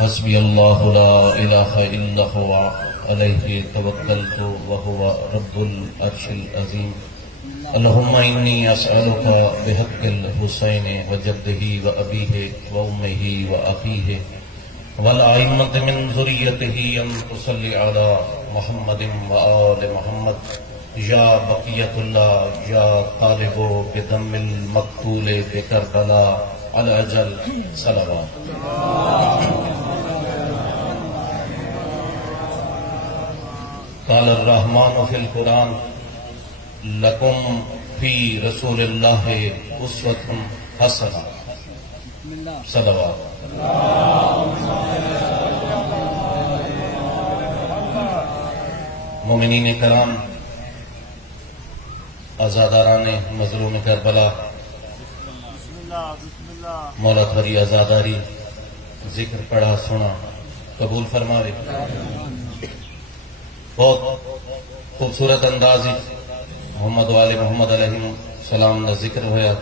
حسبی اللہ لا الہ الا هو علیہ توکلت وهو رب العرش العظیم اللہم انی اسألک بحق الحسین وجدہ وابیہ وامہ واخیہ والائمة من ذریتہ ان تصلی علی محمد وآل محمد یا بقیت اللہ یا طالب بدم المقتول بکربلا علی اجل صلوات. قال الرحمن فی القرآن لکم فی رسول اللہ اسوۃ حسنہ. صلوات. مومنین کرام، آزاداران مظلوم کربلا، مولا تھری آزاداری ذکر پڑھا سنا قبول فرماوے. بہت خوبصورت انداز محمد وآل محمد علیہ السلام کا ذکر ہوا.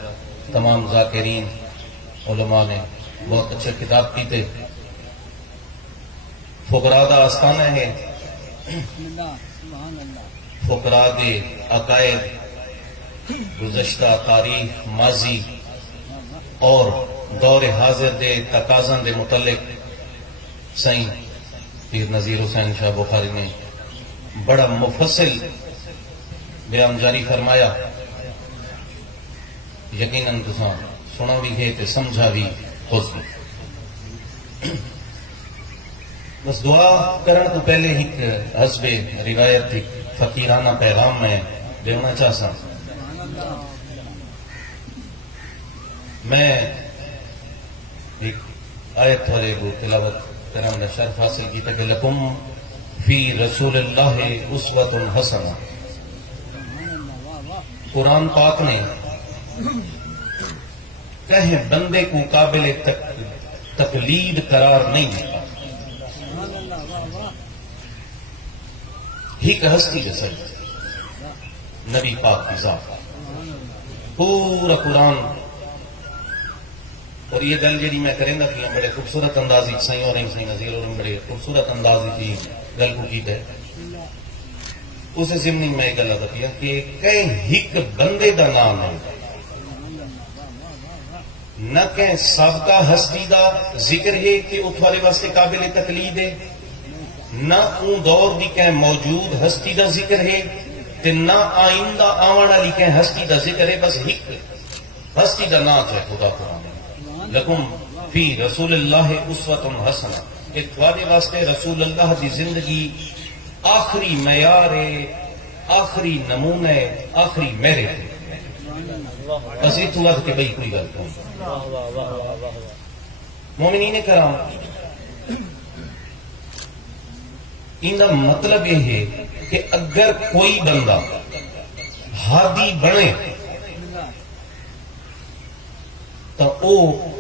تمام ذاکرین علماء نے بہت اچھے خطاب کیتے. فقراء دا آستانہ ہے، فقراء دے عقائد، گزشتہ تاریخ، ماضی اور دور حاضر دے تقاضاں دے متعلق سائیں پیر نذیر حسین شاہ بخاری نے بڑا مفصل بیان جاری فرمایا. یقیناً تساں سنا بھی ہے تے سمجھا بھی ہو سکے. بس دعا کرن تو پہلے ایک حسب روایت ایک فقیرانہ پیغام میں دینا چاہتا. میں ایک آیت والے کو تلاوت کرنے شرف حاصل کی کہ لکم فی رسول اللہ اسوۃ حسنہ. قرآن پاک نے کہیں بندے کو قابل تقلید قرار نہیں دیتا. ایک ہستی جیسا نبی پاک کی ذات پورا قرآن. اور یہ گل جی میں کریں گا کہ بڑے خوبصورت اندازی سائیں اور سائیں نذیر اور بڑے خوبصورت اندازی کی گل کو کی ہے. اس ضمن میں گل ادا کیا کہ کہیں ایک بندے دا نام ہے، نہ کہیں سابقہ ہستی دا ذکر ہے کہ اس والے واسطے قابل تقلید ہے، نہ اون دور دی کہیں موجود ہستی دا ذکر ہے، تے نہ آئندہ آون والی کہیں ہستی دا ذکر ہے. بس ایک ہستی دا نام ہے خدا قرآن. لکم فی رسول اللہ اسوۃ حسنہ. کہ تھوڑے واسطے رسول اللہ دی زندگی آخری معیار ہے، آخری نمونہ ہے، آخری میرٹ ہے. بس یہ تو بات کہ بھئی کوئی گل نہیں. مومنین کرام، ان کا مطلب یہ ہے کہ اگر کوئی بندہ ہادی بنے تو او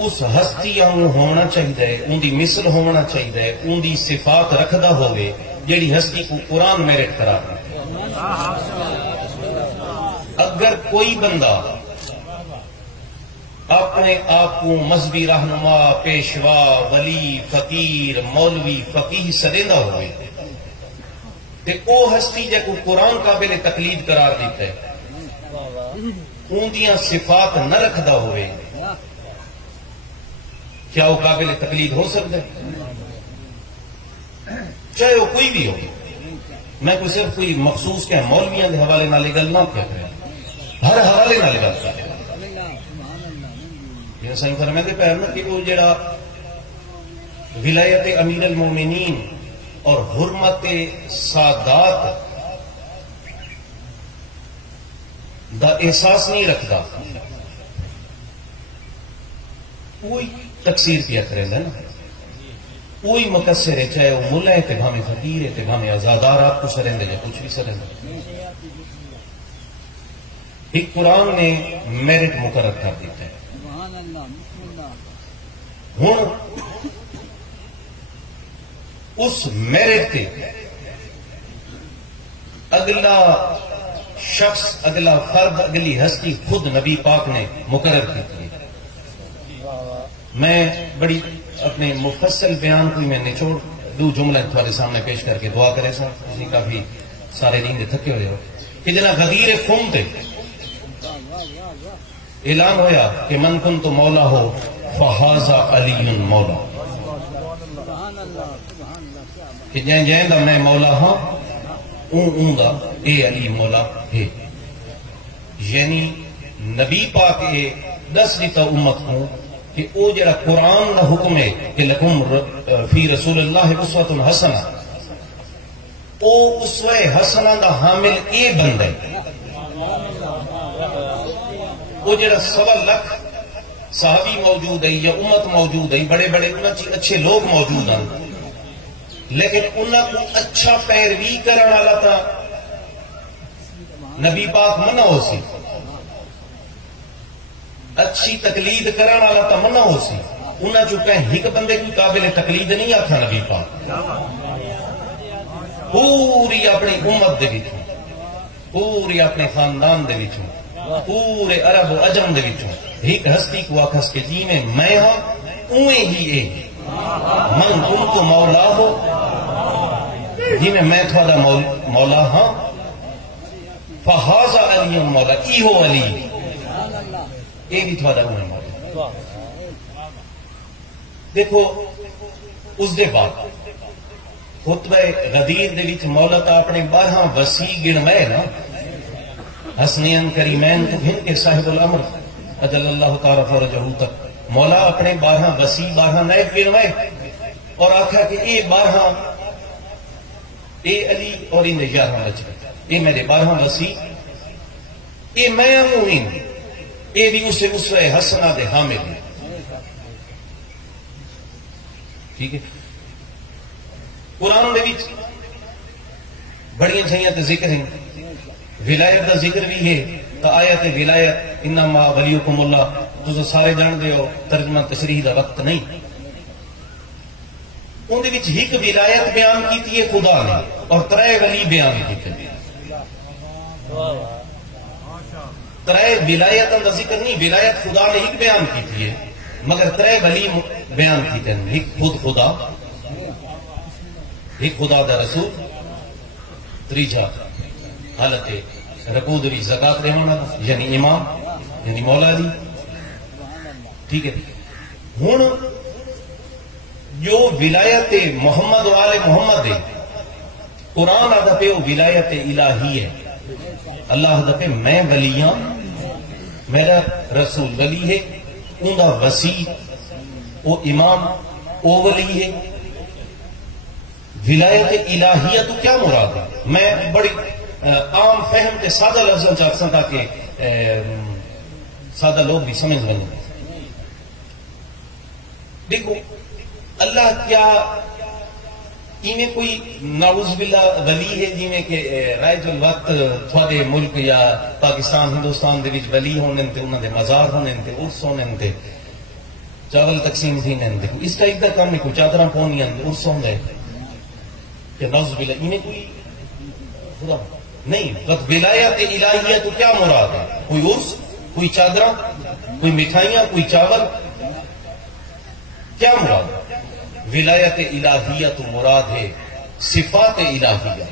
اس ہستی ہونا چاہیے، ان دی مثل ہونا چاہیے، ان دی صفات رکھدا ہوئے جیڑی ہستی کو قرآن میرٹ قرار دے. اگر کوئی بندہ اپنے آپ کو مذہبی رہنما، پیشوا، ولی، فقیر، مولوی، فقیہ سدیندا ہوئے تے او ہستی جے کو قرآن قابل تقلید قرار دیتا ہے، ان دیاں صفات نہ رکھدا ہوئے، کیا وہ قابل تقلید ہو سکتا ہے؟ چاہے وہ کوئی بھی ہو. میں کوئی صرف کوئی مخصوص کہ مولویاں کے حوالے نال گل نہ کہہ رہا، ہر حوالے نال گل کر رہا. یہ صحیح فرماتے پہ نا کہ وہ جڑا ولایت امیر المومنین اور حرمت سادات دا احساس نہیں رکھتا، کوئی تقصیر کیا کرے نا، کوئی مقصر ہے، چاہے وہ ملا ہے تے بھامے فقیر ہے تے بھامے آزادار آپ کو سرندے یا کچھ بھی سرندے. ایک قرآن نے میرٹ مقرر کر دیتا ہے. ہوں اس میرٹ تے اگلا شخص، اگلا فرد، اگلی ہستی خود نبی پاک نے مقرر کی. میں بڑی اپنے مفصل بیان کوئی میں نچوڑ دو جملہ تھوڑے سامنے پیش کر کے دعا کرے سا کافی سارے دین دے تھکے ہوئے ہو کہ جنا غدیر خم تے اعلان ہویا کہ من کن تو مولا ہو فہذا علی مولا کہ جائیں جائیں دا میں مولا ہاں اون دا اے علی مولا ہے یعنی نبی پاک اے دس دیتا امت ہوں کہ او جڑا قرآن دا حکم ہے کہ لکم فی رسول اللہ اسوۃ حسنہ او اسوہ حسنہ دا حامل اے بند ہے وہ جڑا 1.25 لاکھ صحابی موجود ہے یا امت موجود ہے بڑے بڑے انہاں چ اچھے لوگ موجود ہیں لیکن انہاں کو اچھا پیروی کرن والا تا نبی پاک منع ہو سی اچھی تقلید کرن والا تا منع ہو سی انہاں جو کہیں ایک بندے کی قابل تقلید نہیں آکھا نبی پاک پوری اپنی امت دے وچوں پوری اپنے خاندان دے وچوں پورے عرب و عجم دے وچوں ایک ہستی کو آکھس کے جی میں ہاں اویں ہی اے من تم تو مولا ہو جی میں تھوڑا مولا ہاں فہذا علی مولا ای ہو علی اے بھی تھوڑا اویں مولا دیکھو اس دے بعد خطبہ غدیر دے وچ مولا تا اپنے 12 وسیع گنوائے نا حسنین کریمین تو گھن کے صاحب الامر اجل اللہ تعالی فرجہ تک مولا اپنے 12 وسیع 12 نائب گنوائے اور آکھا کہ اے 12 اے علی اور ان 11 بچ گئے اے میرے 12 وسیع اے میں ہوں اے بھی اسے اسوہ حسنہ دے حامل ہیں ٹھیک ہے قرآن دے وچ بڑیاں چھائیاں تے ذکر ہیں ولایت دا ذکر بھی ہے تو آیت ولایت انما ولیکم اللہ تو سارے جان دے ہو ترجمہ تشریح دا وقت نہیں ان دے وچ ایک ولایت بیان کیتی ہے خدا نے اور 3 ولی بیان کیتے ہیں 3 ولایت دا ذکر نہیں ولایت خدا نے ایک بیان کیتی ہے مگر 3 ولی بیان کیتے ہیں ایک خود خدا ایک خدا دا رسول تریجا حالت رکوع دی زکات رہنا یعنی امام یعنی مولا علی ٹھیک ہے ہن جو ولایت محمد و آل محمد ہے قرآن آدھا پہ وہ ولایت الہی ہے اللہ آدھا پہ میں ولیاں میرا رسول ولی ہے ان دا وسیع وہ امام وہ ولی ہے ولایت الہیہ تو کیا مراد ہے میں بڑی عام فہم کے سادہ لفظوں چاہتا تاکہ سادہ لوگ بھی سمجھ لیں دیکھو اللہ کیا میں کوئی نعوذ باللہ ولی ہے جی میں کہ رائج الوقت تھوڑے ملک یا پاکستان ہندوستان دے وچ ولی ہونے تے انہاں دے مزار ہونے تے عرس ہونے تے چاول تقسیم تھینے تے اس ٹائپ دا کام نہیں کوئی چادراں پونیاں عرس ہوندے کہ نعوذ باللہ انہیں کوئی خدا نہیں بس ولایت الہیہ تو کیا مراد ہے کوئی عرس کوئی چادراں کوئی مٹھائیاں کوئی چاول کیا مراد ہے ولایت الہیہ تو مراد ہے صفات الہیہ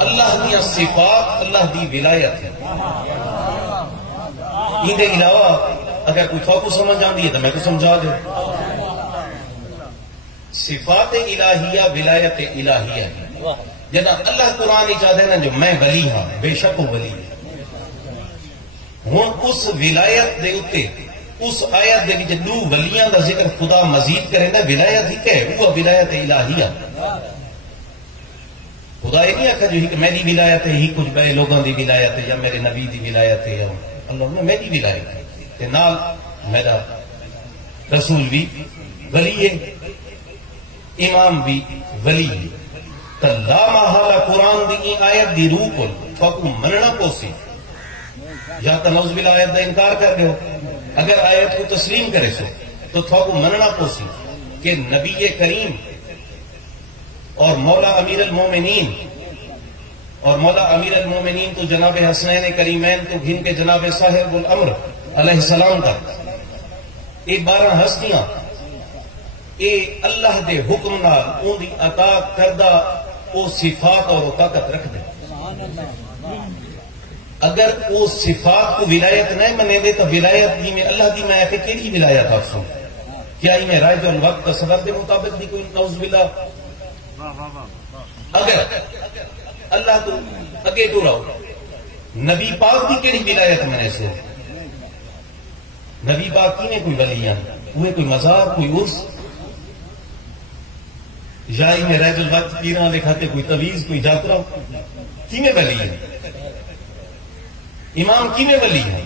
اللہ دی صفات اللہ دی ولایت ہے ان کے علاوہ اگر کوئی تھوڑا کو سمجھ آتی ہے تو میں کو سمجھا دے صفات الہیہ ولایت الہیہ ہے جنا اللہ قرآن چاہتے ہیں نا جو میں ولی ہاں بے شک وہ ولی ہے ہوں اس ولایت دے اتے اس آیت دے وچ 2 ولیاں دا ذکر خدا مزید کرے نا ولایت ہی کہ وہ ولایت الہیہ خدا یہ نہیں آخر جو میری ولایت ہے ہی کچھ بڑے لوگوں دی ولایت ہے یا میرے نبی دی ولایت ہے یا اللہ نے میری ولایت ہے تے نال میرا رسول بھی ولی ہے امام بھی ولی ہے تو لا محالہ قرآن دی آیت دی روح کو تو مننا پوسی یا تو نعوذ باللہ آیت دا انکار کر دے ہو اگر آیت کو تسلیم کرے سو تو تھوڑا مننا پوسی کہ نبی کریم اور مولا امیر المومنین تو جناب حسنین کریمین تو گھن کے جناب صاحب الامر علیہ السلام کا یہ 12 ہستیاں اے اللہ دے حکم نال اون دی عطا کردہ او صفات اور طاقت رکھ دے. اگر او صفات کو ولایت نہیں منے دے تو ولایت دی میں اللہ دی میں کہ کیڑی ولایت آپ سن کیا ہی میں رائے جو وقت سبب کے مطابق دی کوئی نعوذ باللہ. اگر اللہ تو اگے تو رہو نبی پاک دی کیڑی ولایت منے سو نبی پاک کی نے کوئی ولیاں وہ کوئی مزار کوئی عرس یا ہی میں رائے جو وقت پیران لکھاتے کوئی تویز کوئی جاترا کی میں ولی ہے امام کی میں ولی ہے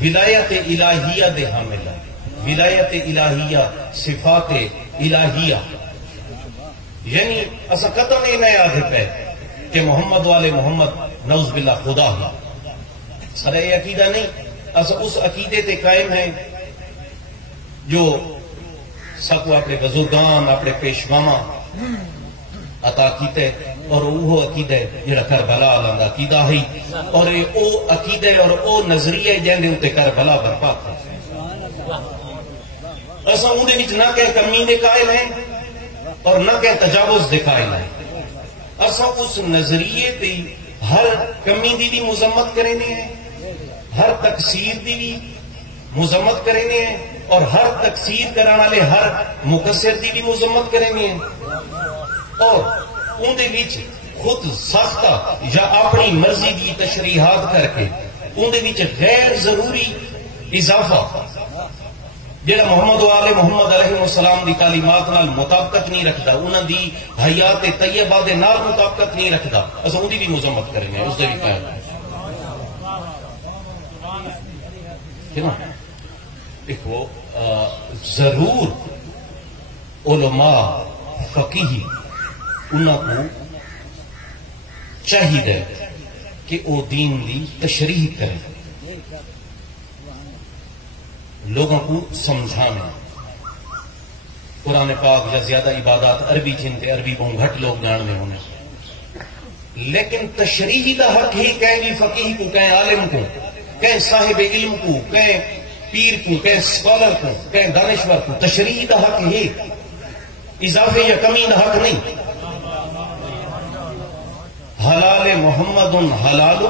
ولایت الہیہ دے حامل ہے ولایت الہیہ صفات الہیہ یعنی اسا قطع نہیں یاد ہے کہ محمد والے محمد نعوذ باللہ خدا ہے سر یہ عقیدہ نہیں اسا اس عقیدے تے قائم ہیں جو سب کو اپنے بزرگان اپنے پیشواما عطا کیتے اور وہ عقیدہ جڑا کربلا دا عقیدہ ہے اور او عقیدہ اور او نظریے جن دے اوتے کربلا برپا کر اسا اون دے وچ نہ کہ کمی دے قائل ہیں اور نہ کہ تجاوز دے قائل ہیں اسا اس نظریے تے ہر کمی دی بھی مذمت کرنے ہیں ہر تقصیر دی بھی مذمت کرنے ہیں اور ہر تقصیر کرانے والے ہر مقصر دی بھی مذمت کرنے ہیں اور ان دے وچ خود ساختہ یا اپنی مرضی دی تشریحات کر کے ان دے وچ غیر ضروری اضافہ جڑا محمد والے محمد علیہ السلام دی تعلیمات نال مطابقت نہیں رکھتا انہاں دی حیات طیبہ دے نال مطابقت نہیں رکھتا اسا ان دی بھی مذمت کریں گے اس دے بھی خیال دیکھو ضرور علماء فقیہ انہاں کو چاہیے کہ وہ دین دی تشریح کریں لوگوں کو سمجھانا قرآن پاک یا زیادہ عبادات عربی چنتے عربی کو گھٹ لوگ جاننے ہونے لیکن تشریح دا حق ہی کہیں بھی فقیہ کو کہیں عالم کو کہیں صاحب علم کو کہیں پیر کو کہیں سکولر کو کہیں دانشور کو تشریح دا حق ہی اضافے یا کمی دا حق نہیں حلال محمد حلال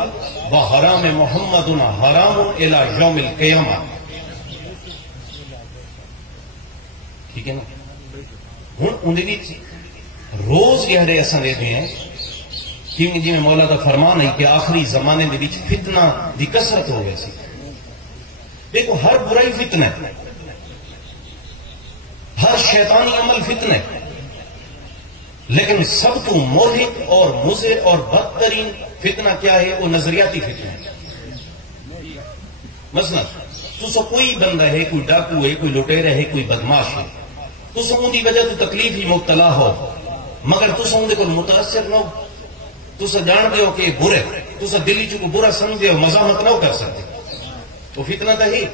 و حرام محمد حرام الى یوم القیامہ ٹھیک ہے نا ہوں اندر روز جہے اصل دے ہیں کیونکہ جی میں مولا کا فرمان ہے کہ آخری زمانے دے وچ فتنہ دی کثرت ہو گئی سی دیکھو ہر برائی فتنہ ہے ہر شیطانی عمل فتنہ ہے لیکن سب تو موہق اور مضر اور بدترین فتنہ کیا ہے وہ نظریاتی فتنہ ہے مثلا تو کوئی بندہ ہے کوئی ڈاکو ہے کوئی لٹیرا ہے کوئی بدماش ہے تو ان کی وجہ تو تکلیف ہی مبتلا ہو مگر تو اندر کو متاثر نہ ہو تو جان دے ہو کہ برے تو دلی چ کو برا سمجھے ہو مزاحمت نہ کر سکتے تو فتنہ تو ہے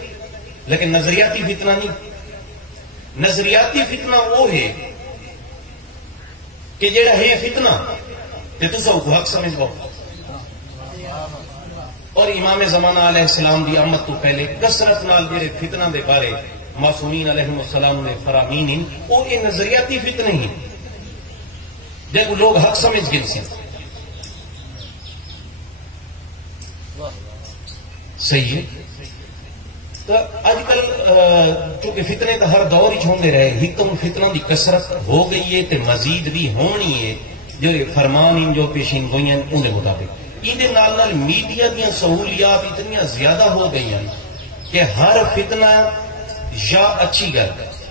لیکن نظریاتی فتنہ نہیں نظریاتی فتنہ وہ ہے کہ جڑا ہے فتنہ کہ تو کو حق سمجھ لو اور امام زمانہ علیہ السلام دی آمد تو پہلے کثرت نال جڑے فتنہ دے بارے معصومین علیہ السلام نے فرامین وہ یہ نظریاتی فتنے ہی جب لوگ حق سمجھ گئے سی صحیح ہے تو اج کل چونکہ فتنے تو ہر دور ہی ہوندے رہے ہکم فتنوں دی کثرت ہو گئی ہے تے مزید بھی ہونی ہے جو فرمان جو پیشین گوئی ہیں ان کے مطابق یہ نال میڈیا دیا سہولیات اتنی زیادہ ہو گئی ہیں کہ ہر فتنہ یا اچھی گل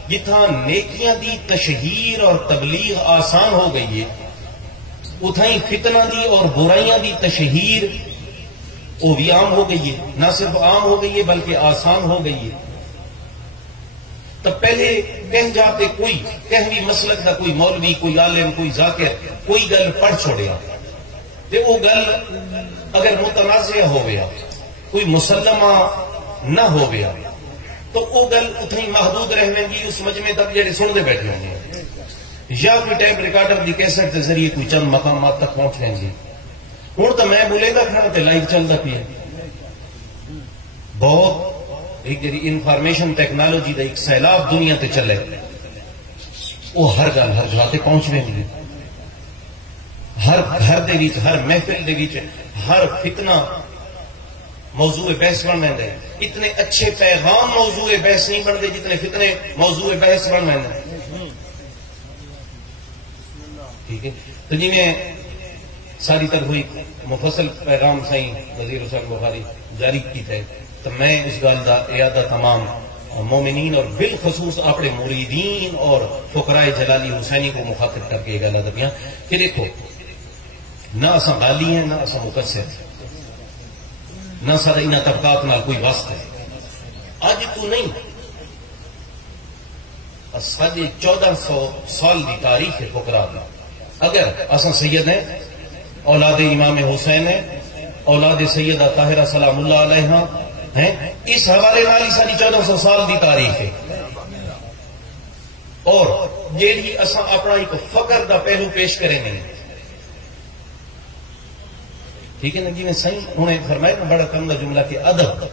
جتھاں نیکیاں دی تشہیر اور تبلیغ آسان ہو گئی ہے اتھاں ہی فتنہ دی اور برائیاں دی تشہیر وہ بھی عام ہو گئی ہے نہ صرف عام ہو گئی ہے بلکہ آسان ہو گئی ہے تو پہلے کہیں جاتے کوئی کہیں بھی مسلک دا کوئی مولوی کوئی عالم کوئی ذاکر کوئی گل پڑھ چھوڑیا تے وہ گل اگر متنازع ہو گیا کوئی مسلمہ نہ ہو گیا تو وہ گل اتنی محدود رہنے گی اس مجمع تک جڑے سنتے بیٹھے ہوں گے یا کوئی ٹیپ ریکارڈر دی کیسٹ کے ذریعے کوئی چند مقامات تک پہنچ لیں گے ہوں تو میں بولے گا کھانا تے لائیو چلتا پیا بہت ایک انفارمیشن ٹیکنالوجی دا ایک سیلاب دنیا تے چلے وہ ہر گل ہر جگہ تے پہنچ رہے ہیں، ہر گھر دے وچ، ہر محفل دے وچ، ہر فتنہ موضوع بحث بن رہے. اتنے اچھے پیغام موضوع بحث نہیں بنتے جتنے فتنے موضوع بحث بن رہے ہیں. ٹھیک ہے، تو جی میں ساری طرح ہوئی مفصل پیغام سائیں وزیر حسین بخاری جاری کیتا ہے، تو میں اس گل کا اعادہ تمام مومنین اور بالخصوص اپنے مریدین اور فقراء جلالی حسینی کو مخاطب کر کے یہ گل ادبیاں کہ دیکھو، نہ اصا غالی ہیں، نہ اصا مقصر، نہ سارا انہاں طبقات نال کوئی واسطہ ہے. اج تو نہیں، ساڑھے 1400 سال کی تاریخ ہے فقراء کی. اگر اصا سید ہیں، اولاد امام حسین ہیں، اولاد سیدہ طاہرہ سلام اللہ علیہ ہیں، اس حوالے نال ہی ساری 1400 سال کی تاریخ ہے. اور جیڑی اصا اپنا ایک فقر دا پہلو پیش کریں گے، ٹھیک ہے نا جی. میں صحیح انہیں فرمایا نا بڑا کم دا جملہ کہ ادب،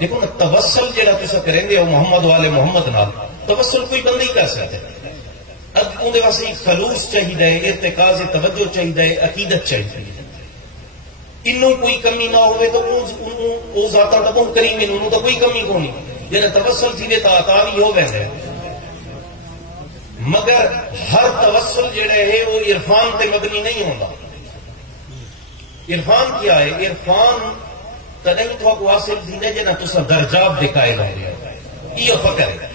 دیکھو نا توسل جڑا تسا کریں گے وہ محمد والے محمد نال، توسل کوئی بندہ ہی کر سکتا ہے. اب اندر واسطے خلوص چاہیے، ارتکاز توجہ چاہیے، عقیدت چاہیے. انہوں کوئی کمی نہ ہوئے تو وہ ذاتا تو بہت کریم انہوں تو کوئی کمی کو نہیں. جنہیں توسل تھی تو عطا بھی ہو گئے ہیں، مگر ہر توسل جڑا ہے وہ عرفان تے مبنی نہیں ہوتا. عرفان کیا ہے؟ عرفان تدیں تو کو حاصل تھی نہ جنا تسا درجات دے قائل ہے. یہ فقر ہے.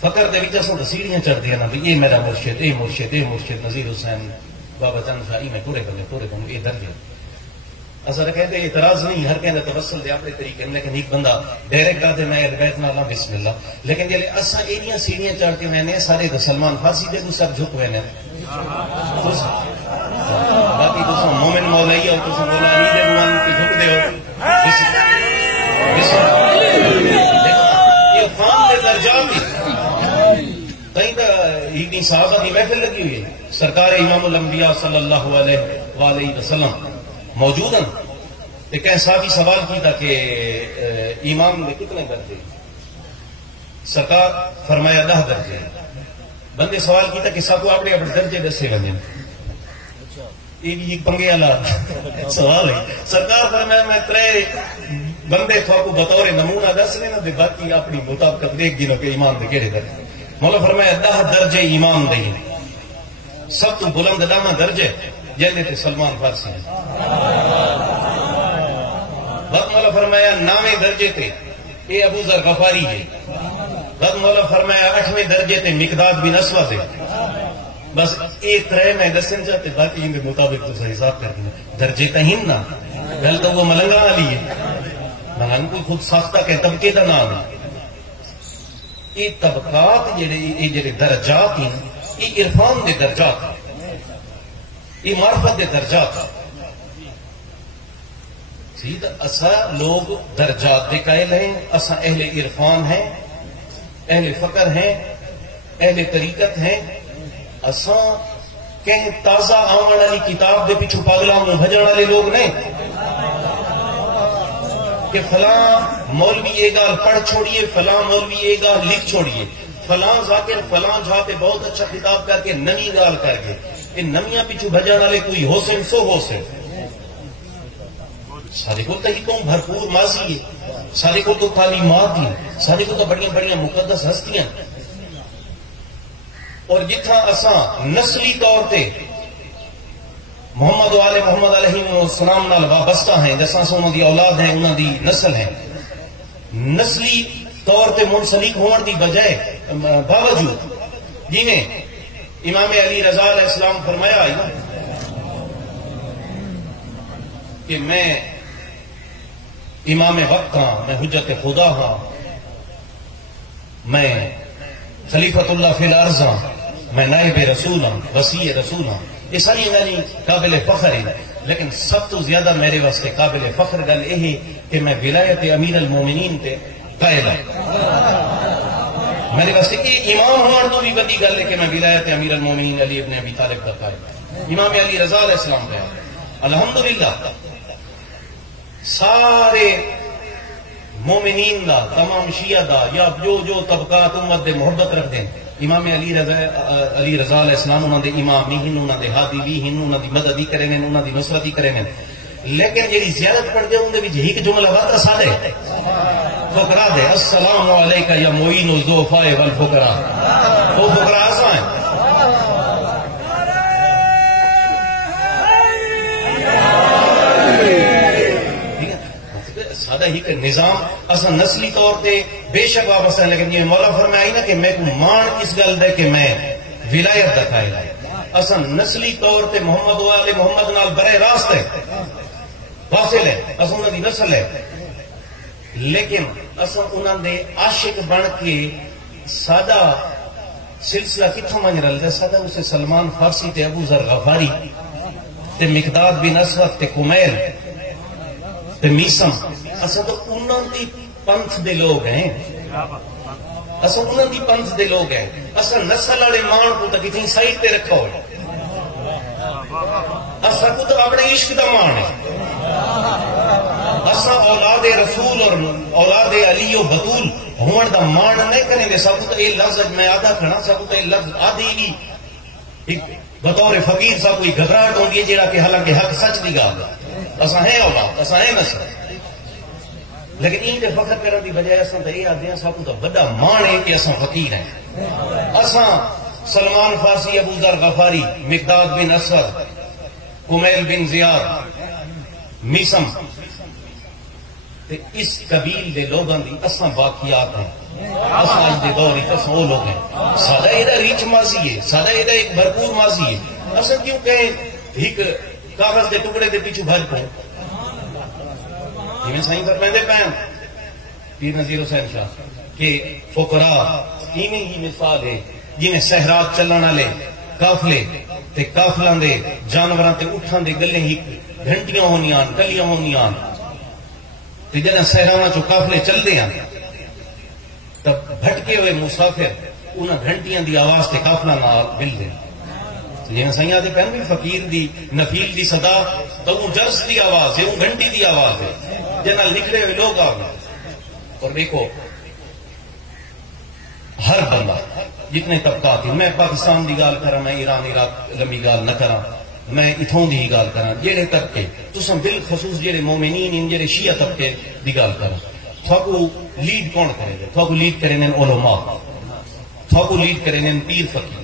فقر دے وچ اساں سیڑھیاں چڑھ دیاں نا بھی یہ میرا مرشد، اے مرشد، اے مرشد نذیر حسین بابا چند شاہی میں پورے کرنے یہ درجے. اصل کہتے اعتراض نہیں، ہر کہنے توسل دے اپنے طریقے، لیکن ایک بندہ ڈائریکٹ آتے میں بیت نالا بسم اللہ. لیکن جلے اساں ایڑیاں سیڑھیاں چڑھ کے میں نے سارے سلمان فارسی دے سر جھک ہوئے نے. باقی تو مومن مولائی اور تو مولا علی دے مان کی جھک دے ہو. یہ فام دے درجات کہیں تو ایک صحابہ کی محفل لگی ہوئی ہے، سرکار امام الانبیاء صلی اللہ علیہ وآلہ وسلم موجود ہیں. ایک صحابی سوال کیتا کہ امام نے کتنے درجے؟ سرکار فرمایا 10 درجے. بندے سوال کیتا کہ سب کو اپنے اپنے درجے دسے بنے. یہ بھی ایک پنگے والا سوال ہے. سرکار فرمایا میں 3 بندے کو بطور نمونہ دس لینا دے، باقی اپنی مطابقت دیکھ گی کہ ایمان دے کہڑے درجے. مولا فرمایا 10 درجے ایمان دے، سب تو بلند 10 درجے جیسے تے سلمان فارسی ہے. بعد مولا فرمایا 9ویں درجے تے اے ابو ذر غفاری ہے. بعد مولا فرمایا 8ویں درجے تے مقداد بن اسود ہے. بس یہ 3 میں دسن چاہتے، باقی ان کے مطابق تو حساب کر دیں. درجے تہین نا گل تو وہ ملنگا والی ہے، ملنگ کوئی خود ساختہ کہ طبقے کا نام ہے. یہ طبقات جڑے درجات ہیں، یہ عرفان دے درجات ہیں، یہ معرفت دے درجات ہیں. سیدھا اسا لوگ درجات دے قائل ہیں، اسا اہل عرفان ہیں، اہل فقر ہیں، اہل طریقت ہیں. اسا کہیں تازہ آنے والی کتاب دے پیچھو پاگلاں میں بھجن والے لوگ نہیں کہ فلاں مولوی یہ گال پڑھ چھوڑیے، فلاں مولوی یہ گال لکھ چھوڑیے، فلاں ذاکر فلاں جاتے بہت اچھا خطاب کر کے نمی گال کر کے. یہ نمیاں پیچھو بھجن والے کوئی حسن سو حسن. سارے کو تو بھرپور ماضی ہے، سارے کو تو تعلیمات ہیں، سارے کو تو بڑی بڑی مقدس ہستیاں. اور جتنا اساں نسلی طور تے محمد والے محمد علیہ السلام نال وابستہ ہیں، جیسا سو انہوں دی اولاد ہیں، انہوں دی نسل ہیں، نسلی طور تے منسلک ہونے دی بجائے باوجود جنہیں امام علی رضا علیہ السلام فرمایا ہے نا کہ میں امام وقت ہاں، میں حجت خدا ہاں، میں خلیفۃ اللہ فی الارض ہاں، میں نائب رسول ہاں، وسیع رسول ہاں. یہ ساری میری قابل فخر ہے، لیکن سب تو زیادہ میرے واسطے قابل فخر گل یہ کہ میں ولایت امیر المومنین تے قائل ہوں. میرے واسطے یہ امام ہونے تو بھی بڑی گل ہے کہ میں ولایت امیر المومنین علی ابن ابی طالب کا قائل ہوں. امام علی رضا علیہ السلام کا الحمدللہ سارے مومنین دا تمام شیعہ دا یا جو طبقات امت دے محبت رکھ دیں امام علی رضا علیہ السلام انہوں دے امام نہیں ہیں انہوں دے ہادی بھی ہیں انہوں دی مدد ہی کریں انہوں دی نصرت ہی کریں لیکن جی زیارت پڑھ دے انہوں دے بھی ایک جملہ بات سادے فقرا دے السلام علیکہ یا معین الضعفاء والفقراء وہ فقراء آسان ہیں سادہ ہی کہ نظام اصلا نسلی طور پہ بے شک واپس ہے لیکن یہ مولا فرمائی نا کہ میں کو مان اس گل دے کہ میں ولایت دکھائے گا اصلا نسلی طور پہ محمد والے محمد نال برے راست ہے واصل ہے اصلا انہوں دی نسل ہے لیکن اصلا انہوں نے عاشق بن کے سادہ سلسلہ کتھوں من رل دے سادہ اسے سلمان فارسی تے ابو ذر غفاری تے مقداد بن اسود تے کمیل تے میسم اصلا تو انہوں دی پنتھ دے لوگ ہیں اصلا انہوں دی پنتھ دے لوگ ہیں اصلا نسل والے مان کو تو کتنی سائٹ تے رکھا ہوئے اصلا کو تو اپنے عشق دا مان ہے اصلا اولاد رسول اور اولاد علی و بطول ہون دا مان نہیں کریں گے سب تو یہ لفظ میں آدھا کھڑا سب تو یہ لفظ آدھی بھی بطور فقیر سب کوئی گھبراہٹ ہوگی ہے جیڑا کہ حالانکہ حق سچ دی گل اصا ہے اولاد اصا ہے نسل لیکن ان کے فخر کرنے کی بجائے اصا تو یہ آدھے ہیں سب تو بڑا مان ہے کہ اصا فقیر ہیں اصا سلمان فارسی ابو ذر غفاری مقداد بن اسود کمیل بن زیاد میسم اس قبیل دے لوگوں دی اصا باقیات ہیں اصا اج دے دور اصا وہ لوگ ہیں سادہ یہ ریچ ماضی ہے سادہ یہ ایک بھرپور ماضی ہے اصا کیوں کہ ایک کاغذ کے ٹکڑے کے پیچھے بھج پہ جی سائیں فرمائندے پہ پیر نذیر حسین شاہ کہ فقراء ایویں ہی مثال ہے جنہیں صحرات چلن والے قافلے تے قافلاں دے جانوراں تے اٹھاں دے گلے ہی گھنٹیاں ہونیاں گلیاں ہونیاں تے جنہیں صحراواں چوں قافلے چلدے ہیں تب بھٹکے ہوئے مسافر انہاں گھنٹیاں دی آواز تے قافلاں نال ملدے جی سائیں آدھے پہن بھی فقیر دی نفیل دی صدا تو وہ جرس دی آواز ہے وہ گھنٹی دی آواز ہے جنہاں نکلے ہوئے لوگ آ گئے اور دیکھو ہر بندہ جتنے طبقات ہیں میں پاکستان دی گال کرا میں ایران عراق لمبی گال نہ کرا میں اتھوں دی گال کرا جیڑے طبقے تساں بالخصوص جیڑے مومنین ان جیڑے شیعہ طبقے دی گال کرا تھوکو لیڈ کون کرے گا تھوکو لیڈ کریں علماء تھوکو لیڈ کریں پیر فقیر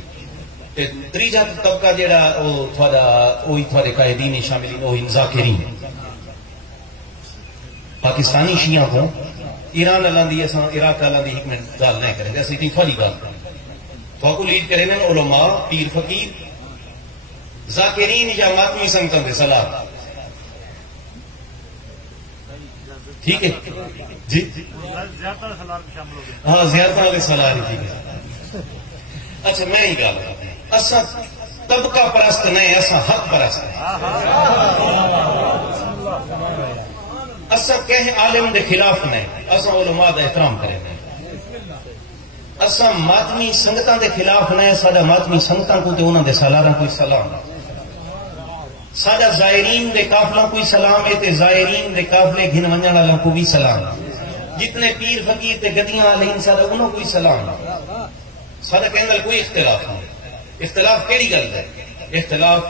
تیجا طبقہ جیڑا وہی تھوڑے قائدین شاملین وہی ذاکرین پاکستانی شیعہ کو ایران اللہ دی عراق اللہ دی حکمت گال نہیں کریں جیسے اتنی تھوڑی گال کریں تو لیڈ کریں علماء پیر فقیر ذاکرین یا ماتمی سنگتن دے صلاح ٹھیک ہے جی ہاں زیارتوں والے صلاح ٹھیک ہے اچھا میں ہی گال کرتا ہوں اصا طبقہ پرست نہیں اصا حق پرست اصا کہیں عالم دے خلاف نہیں اصا علماء دا احترام کریں اصا ماتمی سنگتاں دے خلاف نہیں ساڈا ماتمی سنگتاں کو تے انہاں دے سالاراں کوئی سلام ساڈا زائرین دے قافلاں کوئی سلام ہے تے زائرین دے قافلے گھن ونجن والاں کو بھی سلام جتنے پیر فقیر تے گدیاں والے ساڈا انہوں کوئی سلام ساڈا کہندے کوئی اختلاف نہیں اختلاف کیڑی گل ہے اختلاف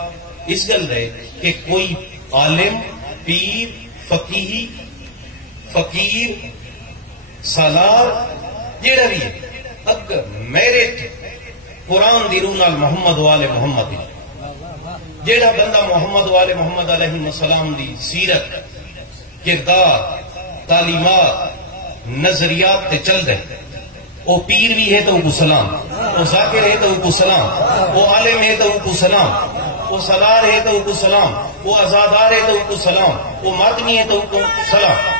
اس گل ہے کہ کوئی عالم پیر فقیر سالار جیڑا بھی ہے اگر میرٹ قرآن دی روح نال محمد والے محمد جیڑا بندہ محمد والے محمد علیہ السلام دی سیرت کردار تعلیمات نظریات تے چل دے وہ پیر بھی ہے تو ان کو سلام وہ ذاکر ہے تو ان کو سلام وہ عالم ہے تو ان کو سلام وہ سالار ہے تو ان کو سلام وہ ازادار ہے تو ان کو سلام وہ ماتمی ہے تو ان کو سلام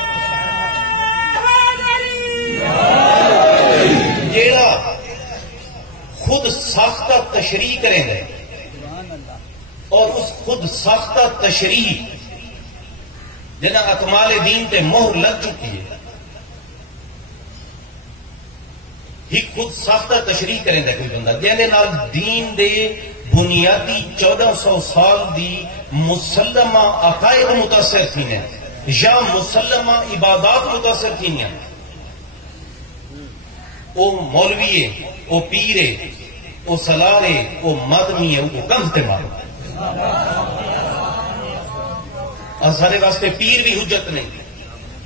جیڑا خود ساختہ تشریح کریں گے اور اس خود ساختہ تشریح جنہاں اکمال دین تے مہر لگ چکی ہے ہی خود ساختہ تشریح کریں دے کوئی بندہ جہنے نال دین دے بنیادی 1400 سال دی مسلمہ عقائد متاثر تھی نے یا مسلمہ عبادات متاثر تھینیاں، او مولوی ہے، او پیر ہے، او سلار ہے، او مدنی ہے، او کندھ تے مارو۔ سارے واسطے پیر بھی حجت نہیں،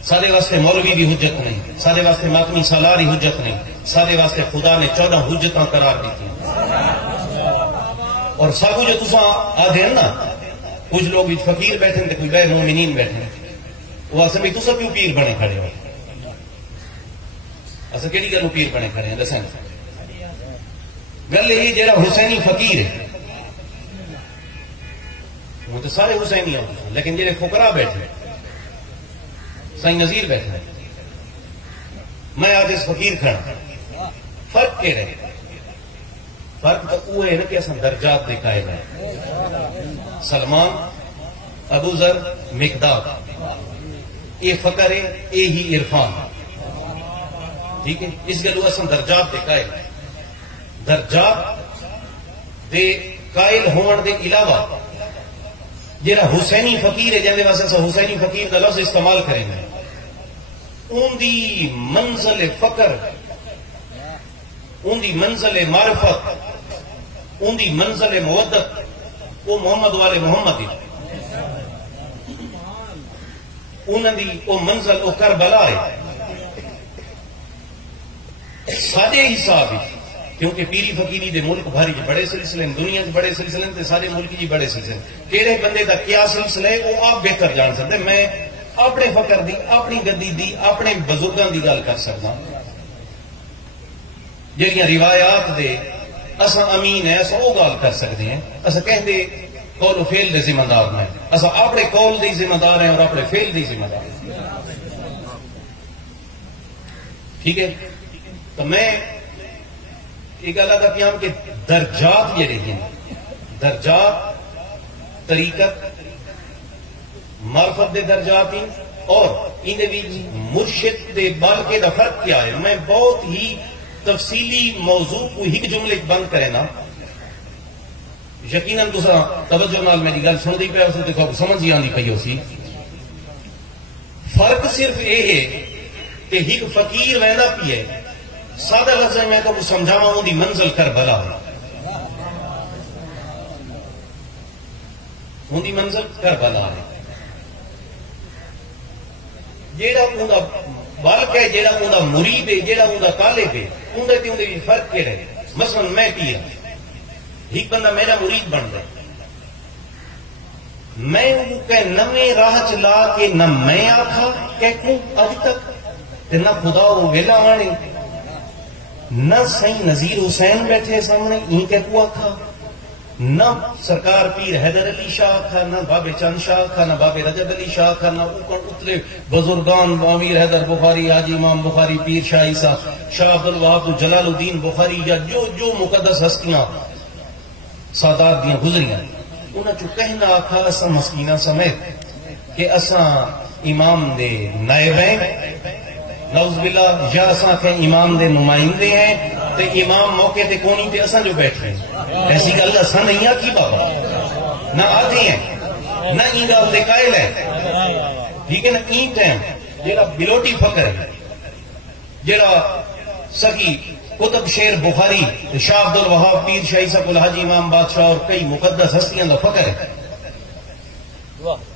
سارے واسطے مولوی بھی حجت نہیں، سارے واسطے ماتمی سالاری حجت نہیں، سارے واسطے خدا نے 14 حجتاں قرار دیتی۔ اور ساگو جو تساں آدھے ہیں نا، کچھ لوگ فقیر بیٹھے ہیں کوئی غیر مومنین بیٹھے ہیں، وہ اصل میں تساں کیوں پیر بنے کھڑے ہو؟ اصل کیڑی گل پیر بنے کھڑے ہیں دسیں؟ گل یہ جہاں حسینی فقیر ہے وہ تو سارے حسینی ہوتے ہیں، لیکن جہاں فقراء بیٹھے سائیں نذیر بیٹھے میں آج اس فقیر کھڑا، فرق کیا رہے؟ فرق تو وہ ہے نا کہ اصل درجات دے قائل ہیں۔ سلمان، ابو ذر، مقداد، یہ فقر ہے، یہ ہی عرفان، ٹھیک ہے؟ اس گلو اصل درجات دے قائل ہیں۔ درجات دے قائل ہون دے علاوہ جہاں حسینی فقیر ہے، جہاں واسطے حسینی فقیر کا لفظ استعمال کریں گے، ان دی منزل فقر، ان دی منزل معرفت، ان دی منزل مودت، وہ محمد والے محمد ہے، انہوں دی وہ منزل وہ کربلا ہے۔ سارے حساب کیونکہ پیری فقیری دے ملک بھاری بڑے سلسلے ہیں، دنیا کے بڑے سلسلے ہیں، سارے ملک جی بڑے سلسلے ہیں، کہڑے بندے دا کیا سلسلہ ہے وہ آپ بہتر جان سکتے۔ میں اپنے فقر دی، اپنی گدی دی، اپنے بزرگاں دی گل کر سکتا، جہاں روایات دے اساں امین ہے، اساں وہ گل کر سکتے ہیں، اساں کہندے قول و فعل دے ذمہ دار ہیں، اساں اپنے قول دی ذمہ دار ہیں اور اپنے فعل دی ذمہ دار ہیں، ٹھیک ہے؟ تو میں ایک گل آتا پیام کہ درجات یہ رہی ہیں، درجات طریقت معرفت دے درجات ہیں، اور ان مرشد دے بالکے دا فرق کیا ہے۔ میں بہت ہی تفصیلی موضوع کو ایک جملے بند کرے نا، یقیناً دوسرا توجہ نال میری گل سن دی پہ اسے دیکھو سمجھ ہی آندی پئی ہو سی۔ فرق صرف یہ ہے کہ ایک فقیر وہدا پی ہے، سادہ لفظ میں تو سمجھاوا ان دی منزل کربلا ہے، ان دی منزل کربلا ہے، جیڑا ان دا بالک ہے، جیڑا ان دا مرید ہے، جیڑا ان دا طالب ہے، اندر تے اندر فرق کیا ہے۔ مثلا میں پیر ایک بندہ میرا مرید بن گیا، میں ان کے نویں راہ چلا کے نہ میں آکھا کہوں ابھی تک، نہ خدا وہ ویلا آنے، نہ سائیں نذیر حسین بیٹھے سامنے این کے کو آکھا، نہ سرکار پیر حیدر علی شاہ آکھا، نہ بابے چند شاہ آکھا، نہ بابے رجب علی شاہ آکھا، نہ اوپر اترے بزرگان امیر حیدر بخاری، حاجی امام بخاری، پیر شاہ عیسیٰ، شاہ عبد الوہاب، جلال الدین بخاری، یا جو جو مقدس ہستیاں سادات دیاں گزریاں، انہاں چو کہنا آکھا اساں مسکینہ سمیت کہ اساں امام دے نائب ہیں، نعوذ باللہ، یا اساں کہ امام دے نمائندے ہیں، تے امام موقع تے کونی تے اساں جو بیٹھے ہیں۔ ایسی گل اساں نہیں آکی بابا، نہ آدھے ہیں، نہ این گل دے قائل ہیں، ٹھیک ہے نا؟ این ٹائم جیڑا بلوٹی فقر ہے، جیڑا سکی کتب شیر بخاری، شاہ عبد الوہاب، پیر شاہ عیسیٰ الحاجی امام بادشاہ اور کئی مقدس ہستیاں دا فقر ہے،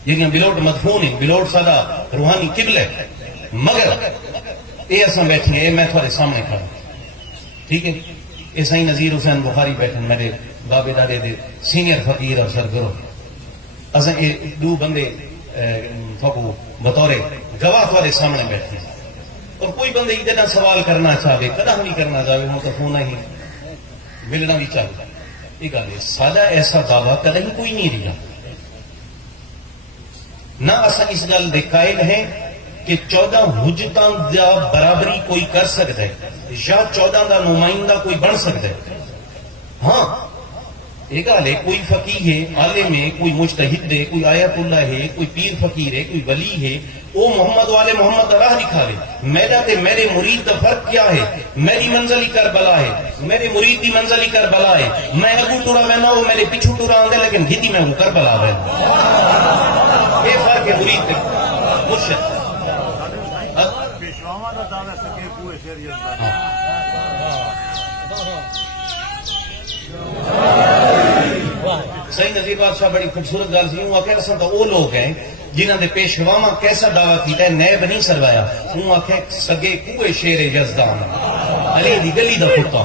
جنہاں بلوٹ مدفون ہیں، بلوٹ سادہ روحانی قبلہ ہے، مگر یہ اساں بیٹھے ہیں، میں تھوڑے سامنے کھڑا، ٹھیک ہے؟ یہ سائیں نذیر حسین بخاری بیٹھے میرے بابے دادے دے سینئر فقیر اور سرگرو، اساں یہ دو بندے بطور گواہ تھوڑے سامنے بیٹھے ہیں، اور کوئی بندے ادھر سوال کرنا چاہے، کدا نہیں کرنا چاہے، وہ تو فون ہی ملنا بھی چاہیے، یہ گل ہے۔ سادہ ایسا دعویٰ کدی کوئی نہیں رہا، نہ اساں اس گل دے قائل ہیں کہ 14 حجتاں دا برابری کوئی کر سکتا ہے یا 14 دا نمائندہ کوئی بن سکتا ہے۔ ہاں یہ گل ہے، کوئی فقیہ ہے، عالم ہے، کوئی مجتہد ہے، کوئی آیت اللہ ہے، کوئی پیر فقیر ہے، کوئی ولی ہے، وہ محمد والے محمد راہ دکھا لے۔ میرا تے میرے مرید کا فرق کیا ہے؟ میری منزل ہی کربلا ہے، میرے مرید کی منزل ہی کربلا ہے۔ میں اگو ٹورا لینا، وہ میرے پیچھو ٹورا آنگا، لیکن گھتی میں وہ کربلا ہے۔ یہ فرق ہے مرید کے۔ مرشد صحیح نظیر بادشاہ بڑی خوبصورت گل سی. آخر اصل تو وہ لوگ ہیں جنہوں نے پیشواواں کیسا دعویٰ کیتا ہے نیب نہیں سروایا. ہوں آخر سگے کوئے شیر یزدان علی دی گلی دا پتا.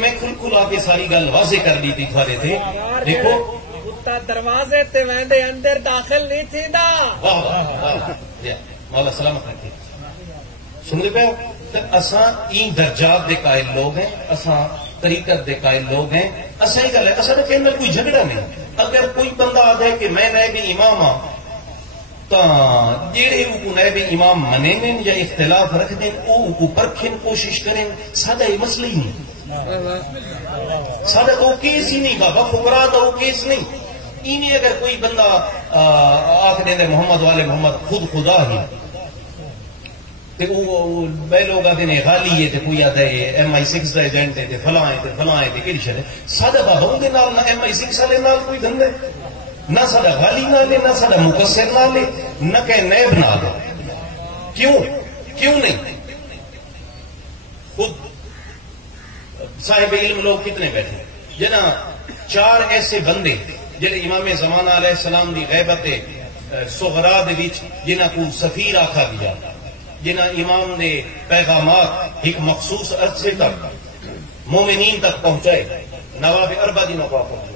میں کھل کھل آ کے ساری گل واضح کر دی تھی تھوڑے تھے. دیکھو دروازے تے ویندے اندر داخل نہیں تھی دا. واہ واہ مولا سلامت رکھے. سن لے پہ اساں این درجات دے قائل لوگ ہیں, اساں طریقت دے قائل لوگ ہیں. اساں ہی گل ہے اساں کے اندر کوئی جھگڑا نہیں. اگر کوئی بندہ آتا ہے کہ میں نائب امام ہاں تو جہے کو نائب امام منے میں یا اختلاف رکھ دیں وہ پرکھن کوشش کریں. سادہ یہ مسئلہ ہی نہیں. سادہ تو کیس ہی نہیں. بابا فقراء تو کیس نہیں. انہیں اگر کوئی بندہ آخ دے محمد والے محمد خود خدا ہی بے لوگ آتے ہیں غالی ہے کوئی آتا ہے MI6 کا ایجنٹ ہے فلاں ہے فلاں ہے کہ سادہ بابا نہ MI6 والے نال کوئی دھندے نہ سادہ غالی نہ لے نہ سادہ مقصر نہ لے نہ کہ نیب نہ لے. کیوں نہیں؟ خود صاحب علم لوگ کتنے بیٹھے جنا 4 ایسے بندے جڑے امام زمانہ علیہ السلام دی غیبت صغرا دے وچ جنہاں کو سفیر آکھا گیا, جنہاں امام نے پیغامات ایک مخصوص عرصے تک مومنین تک پہنچائے. نواب اربع دنوں کو پہنچے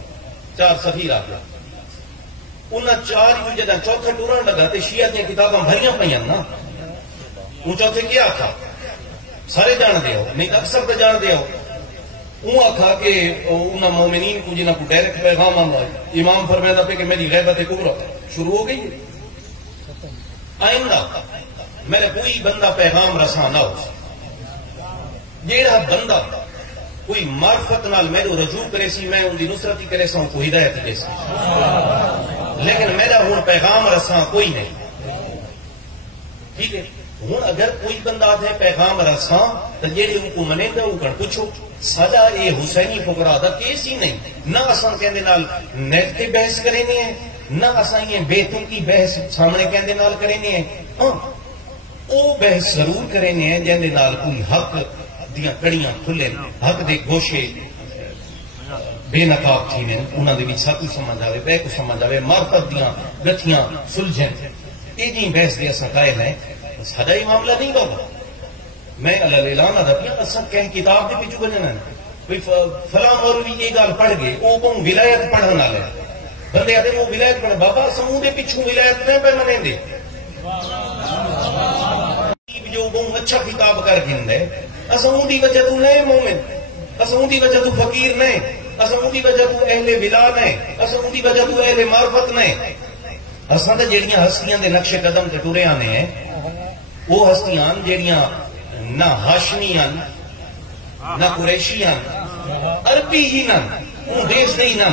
4 سفیر آ گیا. انہاں 4 جدہ چوتھا ٹورن لگا تے شیعہ دی کتاباں بھریاں پئیاں نا. وہ چوتھے کیا آکھا سارے جان دے ہو نہیں اکثر تو جان دے ہو. وہ آخا کہ انہاں مومنین کو جنہاں کو ڈائریکٹ پیغام آتا ہے امام فرماتا پہ کہ میری غیبت کبرا شروع ہو گئی. آئندہ میرا کوئی بندہ پیغام رساں نہ ہو. جیڑا بندہ کوئی معرفت نال میرے رجوع کرے سی میں ان کی نصرت ہی کرے سا کو ہدایت دے سی. لیکن میرا ہوں پیغام رساں کوئی نہیں. ٹھیک ہے. ہوں اگر کوئی بندہ آتا ہے پیغام رساں تو جیڑے ان کو منے گا وہ کر پوچھو. سادہ یہ حسینی فقراء دا کیس ہی نہیں. نہ اساں کہندے نال نیت تے بحث کرنے ہیں نہ اساں یہ بیتوں کی بحث سامنے کہندے نال کرنے ہیں. ہاں وہ بحث ضرور کرنے ہیں جن دے نال کوئی حق دیاں کڑیاں کھلے حق دے گوشے بے نقاب تھی نے انہاں دے وچ سب کچھ سمجھ آوے بے کچھ سمجھ آوے معرفت دیاں گٹھیاں سلجھن یہ جی بحث دے اساں قائل ہیں. سادہ ہی معاملہ نہیں ہوگا. میں اللہ اعلان ادا کیا اصل کہیں کتاب کے پیچھے بجنا کوئی فلاں مولوی یہ گل پڑھ گئے وہ بہت ولایت پڑھنے والے بندے آتے وہ ولایت پڑھ بابا سموہ کے پیچھوں ولایت نہیں پہ منے دے جو بہت اچھا کتاب کر گھندے اسموہ دی وجہ تو نہیں مومن اسموہ دی وجہ تو فقیر نہیں اسموہ دی وجہ تو اہل ولا نہیں اسموہ دی وجہ تو اہل معرفت نہیں. اساں تے جڑیاں ہستیاں دے نقش قدم تے ٹرے آنے ہیں وہ ہستیاں جڑیاں نہ ہاشمی نہ قریشی عربی ہی نہ دیش نہیں نہ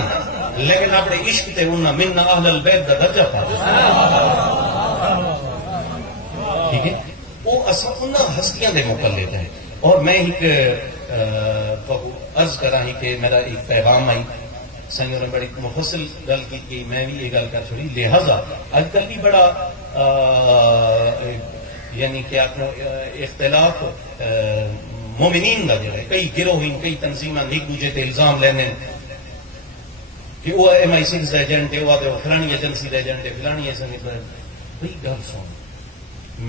لیکن اپنے عشق تے انہاں من اہل البیت دا درجہ پا. ٹھیک ہے. وہ اصل انہاں ہستیاں دے مقلد ہیں. اور میں ایک عرض کرا ہی کہ میرا ایک پیغام آئی سنگوں نے بڑی مفصل گل کی کہ میں بھی یہ گل کر چھوڑی. لہذا آج کل بھی بڑا یعنی کہ اختلاف مومنین کا جو ہے کئی گروہ کئی تنظیمیں ایک دوسرے تے الزام لینے کہ وہ MI6 کا ایجنٹ ہے وہ فلانی ایجنسی کا ایجنٹ ہے فلانی ایجنسی. بھائی گل سن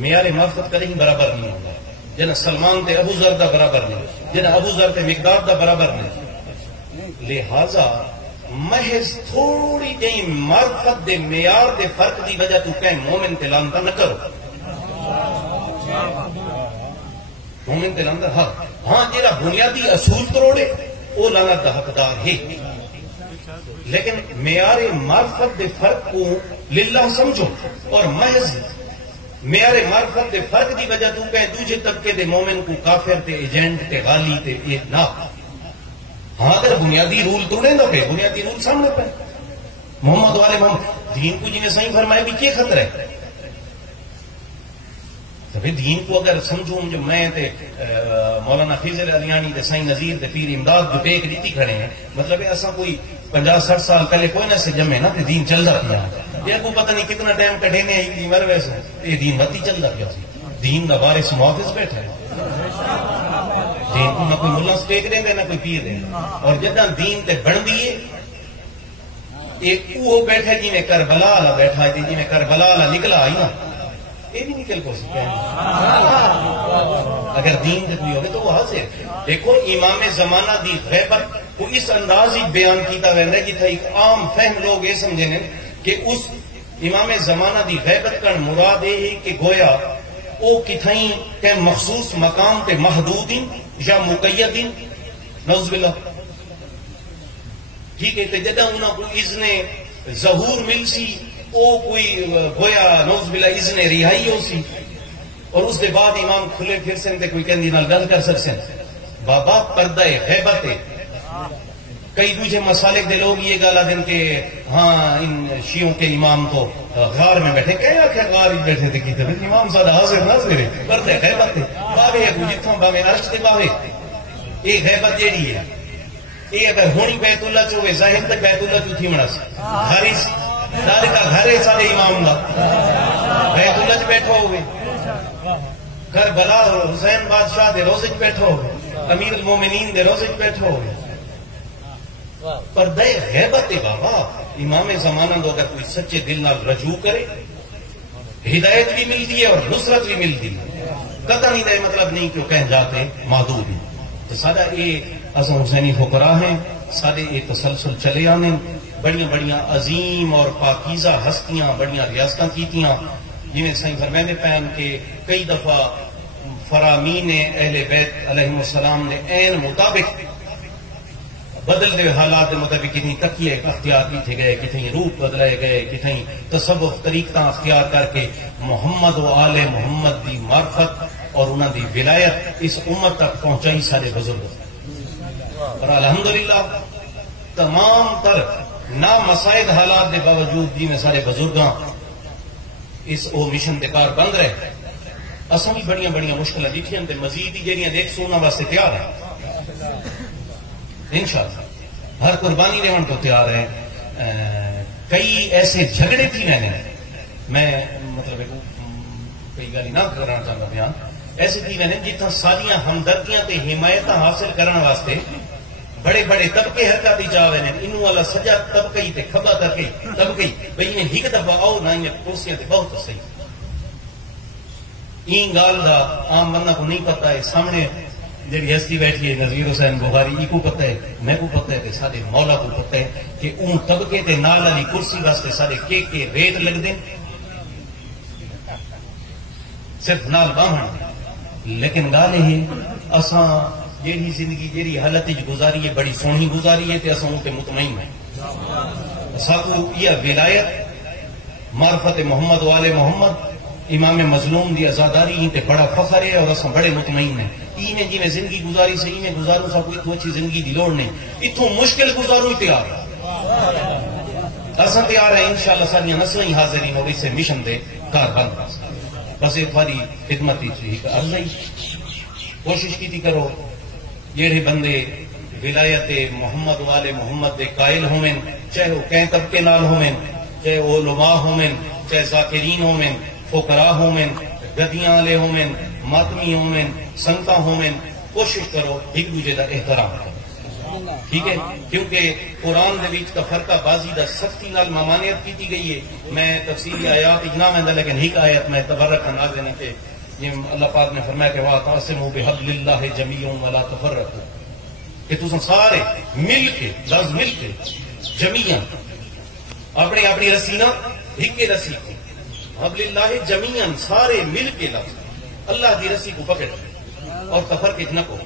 معیار معرفت کدی برابر نہیں ہوگا. جنا سلمان تے ابو ذر دا برابر نہیں جنا ابو ذر تے مقداد دا برابر نہیں. لہذا محض تھوڑی جی معرفت دے معیار دے فرق دی وجہ تو کہیں مومن تے لانتا نہ کرو. مومن تے لانتا ہاں جیڑا بنیادی اصول توڑے وہ لعنت دا حقدار ہے. لیکن معیار معرفت دے فرق کو للہ سمجھو اور محض معیار معرفت دے فرق دی وجہ تو کہیں دوسرے طبقے دے مومن کو کافر تے ایجنٹ تے غالی تے یہ نہ. ہاں اگر بنیادی رول توڑے نہ پہ بنیادی رول سامنے پہ محمد والے محمد دین کو جنہیں صحیح فرمایا بھی کیا خطرہ ہے. دین کو اگر سمجھوں جو میں تے مولانا خضر علیانی تے سائیں نذیر تے پیر امداد جو پیک دیتی کھڑے ہیں مطلب ہے ایسا کوئی 50-60 سال پہلے کوئی نہ سے جمے نا تے دین چل جاتی ہے. یہ کو پتہ نہیں کتنا ٹائم کٹے نے ایک دی مر ویسے یہ دین بتی چلتا پیا سی دین دا وارث محافظ بیٹھا ہے دین کو نہ کوئی ملا سٹیک دیں نہ کوئی پیر دیں اور جداں دین تے بن دیے ایک وہ بیٹھا جی میں کربلا والا بیٹھا ہے جی میں کربلا والا نکلا آئی نا یہ بھی نکل کو سکے اگر دین تے کوئی ہوگی تو وہ حاضر دیکھو امام زمانہ دی غیبت وہ اس انداز ہی بیان کیتا ویندا ہے جتھا ایک عام فہم لوگ یہ سمجھنے کہ اس امام زمانہ دی غیبت کا مراد یہ ہے کہ گویا او کتھائیں کہ مخصوص مقام تے محدود یا مقید نعوذ باللہ ٹھیک ہے جدہ انہاں کو اذن ظہور مل سی او کوئی گویا نعوذ باللہ اذن رہائی ہو سی اور اس کے بعد امام کھلے پھر سے کوئی کہندی نال گل کر سکتے ہیں بابا پردہ غیبت ہے کئی دوسرے مسالک دے لوگ یہ گالا دیں کہ ہاں ان شیعوں کے امام تو غار میں بیٹھے کیا کہ غار ہی بیٹھے تھے کیتے امام صاحب حاضر ناظر ہے پردہ غیبت ہے باوے ہے جتھوں باوے عرش تے باوے یہ غیبت جیڑی ہے یہ اگر ہونی بیت اللہ چ ہوئے ظاہر تک بیت اللہ چ تھی مڑا گھر سارے کا گھر ہے سارے امام دا بیت اللہ چ بیٹھا ہوئے گھر بلا حسین بادشاہ دے روزے چ بیٹھا ہوئے امیر المومنین دے روزے چ بیٹھا ہوئے پردہ غیبت ہے بابا امام زمانہ دو اگر کوئی سچے دل نال رجوع کرے ہدایت بھی ملتی ہے اور نصرت بھی ملتی ہے قطع نہیں دے مطلب نہیں کہ وہ کہیں جاتے معدود ہیں تو سادہ یہ اصل حسینی فقراء ہیں سادے یہ تسلسل چلے آنے بڑیاں بڑیاں عظیم اور پاکیزہ ہستیاں بڑیاں ریاستاں کیتیاں جنہیں سائیں فرمائے پہن کے کئی دفعہ فرامین اہل بیت علیہ السلام نے عین مطابق بدلتے حالات کے مطابق کتنی تکیے اختیار کیتے گئے کتنی روپ بدلائے گئے کتنی تصوف طریقہ اختیار کر کے محمد و آل محمد دی معرفت اور انہوں دی ولایت اس امت تک پہنچائی سارے بزرگ اور الحمدللہ تمام تر نامساعد حالات کے باوجود جی میں سارے بزرگاں اس او مشن دے کار بند رہے اصل بھی بڑیاں بڑیاں مشکل دیکھیں مزید ہی جہاں دیکھ سونا واسطے تیار ہے انشاءاللہ ہر قربانی رہن کو تیار ہے کئی ایسے جھگڑے تھی میں مطلب کوئی گالی نہ کرنا چاہتا بیان ایسے تھی جتنا ساریاں ہمدردیاں تے حمایت حاصل کرنے واسطے بڑے بڑے طبقے حرکت جا رہے ہیں انہوں والا سجا طبقے تے کھبا طبقے بھئی انہیں ایک دفعہ آؤ نہ انہیں کرسیاں تے بہت صحیح این گال دا عام بندہ کو نہیں پتا ہے سامنے جی ہستی بیٹھی ہے نذیر حسین بخاری ای کو پتہ ہے میں کو پتہ ہے کہ سارے مولا کو پتہ ہے کہ اون طبقے تے نال والی کرسی واسطے سارے کے ریٹ لگ دیں صرف نال باہن لیکن گال یہ اساں جیڑی زندگی جیڑی حالت گزاری ہے بڑی سونی گزاری ہے تے اساں اون تے مطمئن ہیں اساں کو یہ ولایت معرفت محمد و آل محمد امام مظلوم دی آزاداری تے بڑا فخر ہے اور اساں بڑے مطمئن ہیں اینے جی میں زندگی گزاری سے اینے گزاروں سا کوئی تو اچھی زندگی دی لوڑ نہیں اتوں مشکل گزاروں ہی تیار اساں تیار ہے انشاءاللہ ساریاں نسلیں ہی حاضرین اور اس سے مشن دے کار بند بس ایک باری خدمت ہی عرض ہے کوشش کی تھی کرو جہے بندے ولایت محمد والے محمد دے قائل ہومن چاہے وہ کہیں طبقے نال ہومن چاہے وہ علماء ہومن چاہے ذاکرین ہومن فقراء ہومن گدیاں والے ہومن ماتمی ہومن سنتا ہومن کوشش کرو ایک دوسرے کا احترام کرو ٹھیک ہے کیونکہ قرآن دے بیچ کا فرقہ بازی دا سختی نال ممانعت کی گئی ہے میں تفصیلی آیات اجنا میں لیکن ایک آیت میں تبرک انداز دینے کے اللہ پاک نے فرمایا کہ وَاعْتَصِمُوا بِحَبْلِ اللَّهِ جَمِيعًا وَلَا تَفَرَّقُوا کہ تم سارے مل کے جمیعاً اپنی اپنی رسی نہ ایک رسی کو حبل اللہ جمیعاً سارے مل کے لفظ اللہ کی رسی کو پکڑ اور تفرقہ نہ کو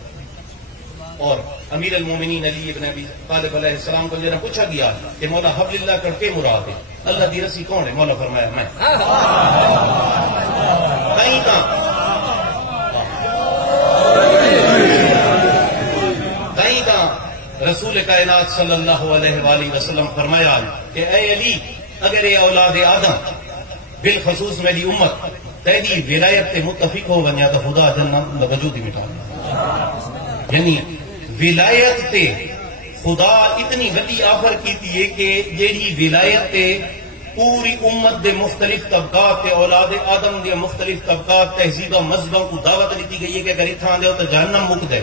اور امیر المومنین علی ابن ابی طالب علیہ السلام کو جنہیں پوچھا گیا کہ مولا حبل اللہ کر کے مراد ہے اللہ کی رسی کون ہے مولا فرمایا میں رسول کائنات صلی اللہ علیہ وآلہ وسلم فرمایا کہ اے علی اگر یہ اولاد آدم بالخصوص میری امت تیری ولایت تے متفق ہو ونیا تو خدا جنت وجود ہی مٹا یعنی ولایت تے خدا اتنی وڈی آفر کیتی ہے کہ جیڑی ولایت تے پوری امت دے مختلف طبقات تے اولاد آدم دے مختلف طبقات تہذیب و مذہبوں کو دعوت دیتی گئی ہے کہ اگر اتھاں دے تو جہنم مک دے.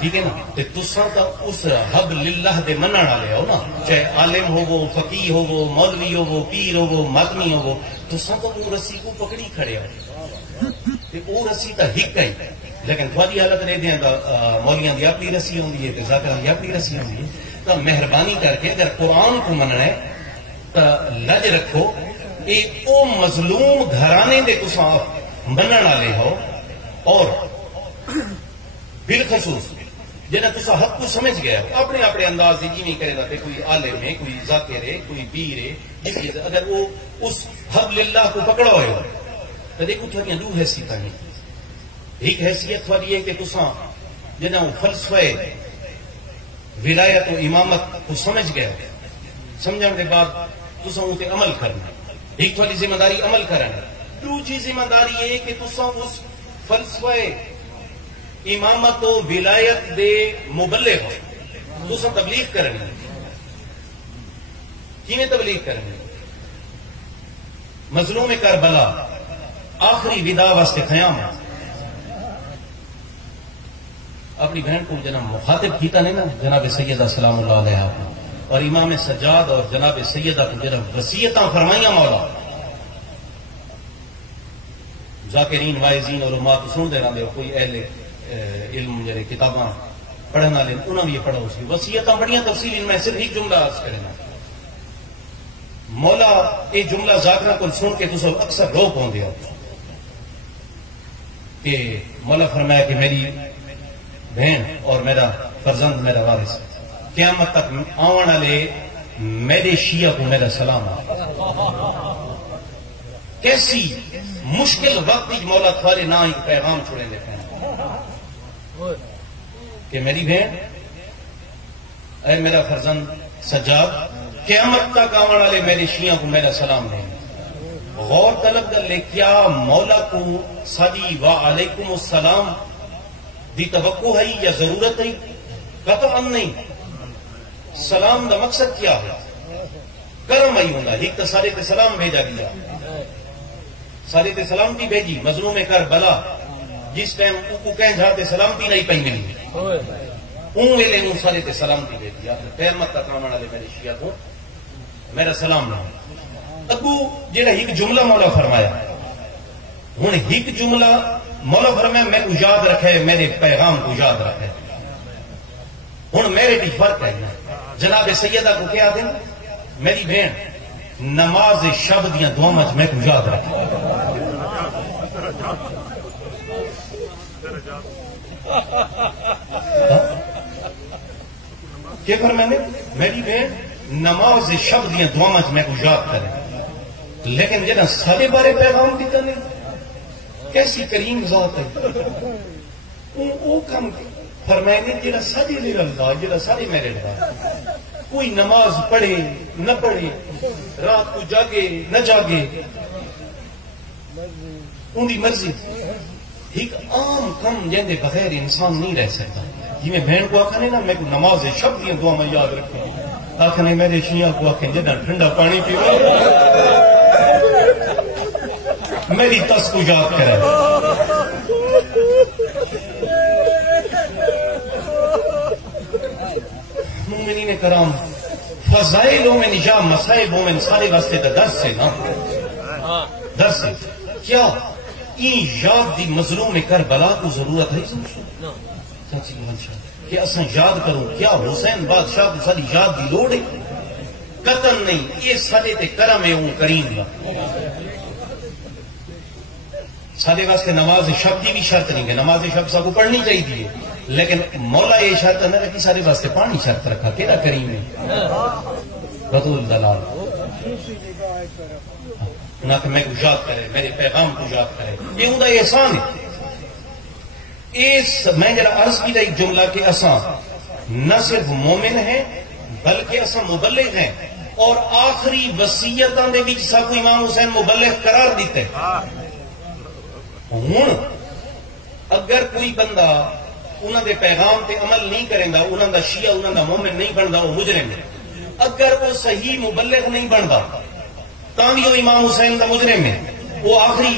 ٹھیک ہے نا. تے تساں تا اس حب للہ دے منن والے ہو نا, چاہے عالم ہوو, فقیہ ہوو, مولوی ہوو, پیر ہوو, ماتمی ہوو, تساں تو وہ رسی کو پکڑی کھڑے ہو. تے وہ رسی تا ہک ہے, لیکن تھوڑی حالت رہ دیں تو مولیاں دی اپنی رسی ہوندی ہے تے ذاکراں دی اپنی رسی ہوندی ہے. تو مہربانی کر کے اگر قرآن کو مننا ہے تو لج رکھو. اے او مظلوم گھرانے دے تساں منن والے ہو, اور بالخصوص جنہیں تصا حق کو سمجھ گیا اپنے اپنے انداز سے جی کرے گا, کوئی عالم ہے, کوئی ذاکر ہے, کوئی پیر ہے, اگر وہ اس حبل اللہ کو پکڑا ہوئے ہو تو دیکھو تھوڑی دو حیثیت ہیں. ایک حیثیت تھوڑی ہے کہ تصا جنہیں وہ فلسفہ ولایت و امامت کو سمجھ گیا, سمجھنے کے بعد تصا ان پہ عمل کرنا. ایک تھوڑی ذمہ داری عمل کرنا. دوسری ذمہ داری ہے کہ تصا اس فلسفہ امامت و ولایت دے مبلغ ہو, تساں تبلیغ کرنی. کیویں تبلیغ کرنی؟ مظلوم کربلا آخری ودا واسطے قیام ہے. اپنی بہن کو جناب مخاطب کیتا نہیں نا جناب سیدہ سلام اللہ علیہ, اور امام سجاد اور جناب سیدہ کو جناب وصیتاں فرمائیاں مولا. ذاکرین وائزین اور علماء سن دے رہے, کوئی اہل علم جڑے کتاباں پڑھنے والے انہوں نے یہ پڑھا, اس کی وصیتاں بڑیاں تفصیل. میں صرف ایک جملہ عرض کرنا. مولا یہ جملہ ذاکرہ کو سن کے تو اکثر رو پوندے ہو کہ مولا فرمایا کہ میری بہن اور میرا فرزند میرا وارث قیامت تک آنے والے میرے شیعہ کو میرا سلام. کیسی مشکل وقت مولا تھوڑے نہ ایک پیغام چھوڑے دیتے ہیں کہ میری بہن اے میرا فرزند سجاد قیامت تک آنے والے میرے شیعہ کو میرا سلام دیں. غور طلب کر لے, کیا مولا کو ساری وعلیکم السلام دی توقع ہے یا ضرورت ہے؟ قطعا نہیں. سلام دا مقصد کیا ہے؟ کرم ہی ہونا. ایک تو سارے تے سلام بھیجا گیا, سارے تے سلامتی بھیجی. مظلوم کربلا جس ٹائم کو کہیں جاتے سلامتی نہیں پہ ملی, اون ویلے نوں سارے تے سلامتی بھیجی. آپ نے قیامت تک آنے والے میرے شیعہ کو میرا سلام نہ. اگو جہاں ایک جملہ مولا فرمایا, ہوں ایک جملہ مولا فرمایا میں کو یاد رکھے, میرے پیغام کو یاد رکھے. ہوں میرے بھی فرق ہے. جناب سیدہ کو کیا دیں میری بہن نماز شب دیا دعاواں میں کو یاد رکھے. کہ فرمایا نے میری بہن نماز شب دیا دعاواں میں کو یاد کرے. لیکن جنہیں سارے بارے پیغام دیتا نہیں, کیسی کریم ذات ہے. وہ کم فرمائے نے جڑا سارے لے رلدا, جڑا سارے میرے لگا. کوئی نماز پڑھے نہ پڑھے, رات کو جاگے نہ جاگے, ان کی مرضی. ایک عام کم جیندے بغیر انسان نہیں رہ سکتا. جی میں بہن کو آخنے نا میں کو نماز شب دیا دعا میں یاد رکھوں, آخنے میرے شیعہ کو آخیں جدہ ٹھنڈا پانی پیو میری تس کو یاد کرے. مومنین کرام, فضائلوں میں نجا مسائبوں میں سارے واسطے کا درس ہے نا, درس ہے. کیا این یاد دی مظلوم کربلا کو ضرورت ہے کہ اصلا یاد کروں؟ کیا حسین بادشاہ کو ساری یاد دی لوڑ ہے؟ قطن نہیں. یہ سارے تے کرم ہے اون کریم دا. سارے واسطے نماز شب دی بھی شرط نہیں کہ نماز شب سا کو پڑھنی چاہیے, لیکن مولا یہ شرط نہ رکھی سارے واسطے پانی شرط رکھا. کیڑا کریم ہے بدول دلال. نہ کہ میں کو یاد کرے, میرے پیغام کو یاد کرے, یہ ان کا احسان ہے. اس میں جرا عرض کی ایک جملہ کہ اساں نہ صرف مومن ہیں بلکہ اساں مبلغ ہیں, اور آخری وصیتاں دے وچ ساکو امام حسین مبلغ قرار دیتے. ہوں اگر کوئی بندہ انہوں دے پیغام تے عمل نہیں کرے گا, انہوں دا شیعہ انہوں دا مومن نہیں بنتا, وہ مجرم ہے. اگر وہ صحیح مبلغ نہیں بنتا تاں بھی وہ امام حسین دا مجرم ہے. وہ آخری